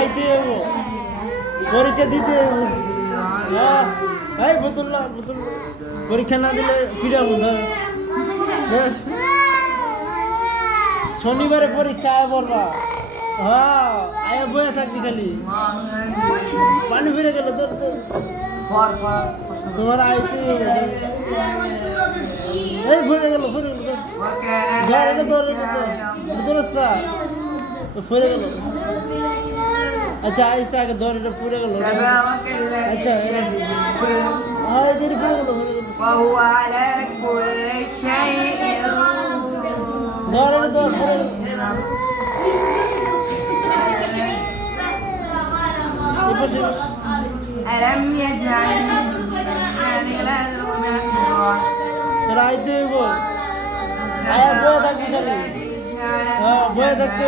আইতে হইব পরীক্ষা দিতে হইব এই বোতল না বোতল পরীক্ষা না দিলে ফিরাবো ধর শনিবারে পরীক্ষা আয় বলবা হ্যাঁ আয় বয়ে থাকবি খালি পানি ফিরে গেল তোর তো তোমার আইতে এই ফিরে গেল ধর এটা ধর দোস্তা ফিরে গেল আচ্ছা আইসা আগে ধর এটা পুরে গেল আচ্ছা হ্যাঁ এদের ফিরে গেল وهو على كل شيء ধর এটা ধর পুরে গেল ألم يجعل له نحرا তোর আইতে হইব আয়া বয়ে থাকবি খালি হ্যাঁ বয়ে থাকতে